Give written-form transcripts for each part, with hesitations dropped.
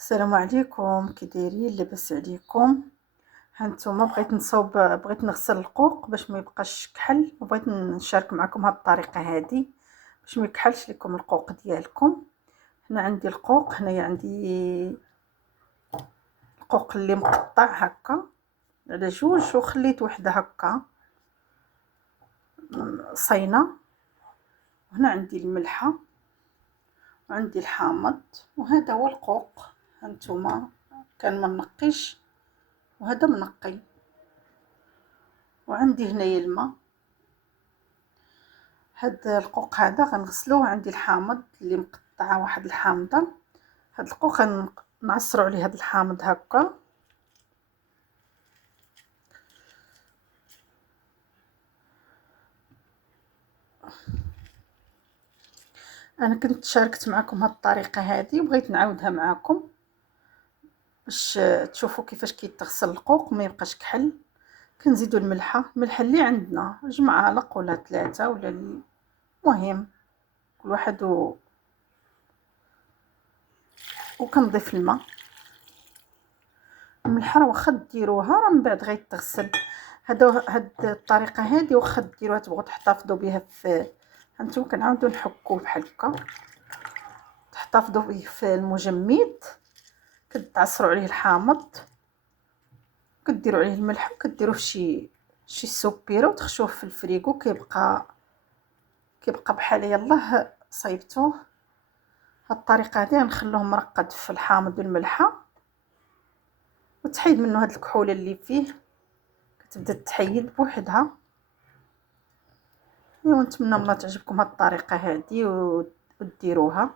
السلام عليكم، كي دايرين؟ لاباس عليكم؟ هانتوما بغيت نغسل القوق باش ما يبقاش كحل، وبغيت نشارك معكم هاد الطريقه هادي باش ما يكحلش لكم القوق ديالكم. هنا عندي القوق، هنايا عندي القوق اللي مقطع هكا على جوج، وخليت وحده هكا صينه. وهنا عندي الملحه وعندي الحامض، وهذا هو القوق. هانتوما كان منقيش وهذا منقي، وعندي هنايا الماء. هاد القوق هذا غنغسلوه. عندي الحامض اللي مقطعه واحد الحامضه. هاد القوق غنعصروا عليه هاد الحامض هكا. انا كنت شاركت معكم هاد الطريقه هذه وبغيت نعاودها معكم باش تشوفوا كيفاش كيتغسل القوق وما يبقاش كحل. كنزيدوا الملحه اللي عندنا، 2 معالق ولا 3 ولا المهم كل واحد وكنضيف الماء. الملحه واخا ديروها راه من بعد غيتغسل. هاد الطريقه هذه واخا ديروها تبغوا تحتفظوا بها في، هانتوما كنعاودوا نحكوه بحال هكا، تحتفظوا به في المجمد. كتعصروا عليه الحامض، كديروا عليه الملح، وكديروه في شي سوبيره وتخشوه في الفريغو. كيبقى بحال يلاه صايبتوه. هاد الطريقه هذه غنخلوه مرقد في الحامض والملحه، وتحيد منه هاد الكحوله اللي فيه، كتبدا تحيد بوحدها. ونتمنى الله تعجبكم هاد الطريقه هذه وديروها.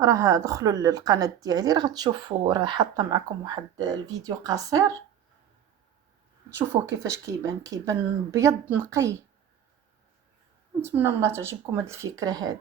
راه دخلوا للقناه ديالي، راه غتشوفوا، راه حاطه معكم واحد الفيديو قصير تشوفوه كيفاش كيبان بيض نقي. نتمنى الله تعجبكم هاد الفكره هذه.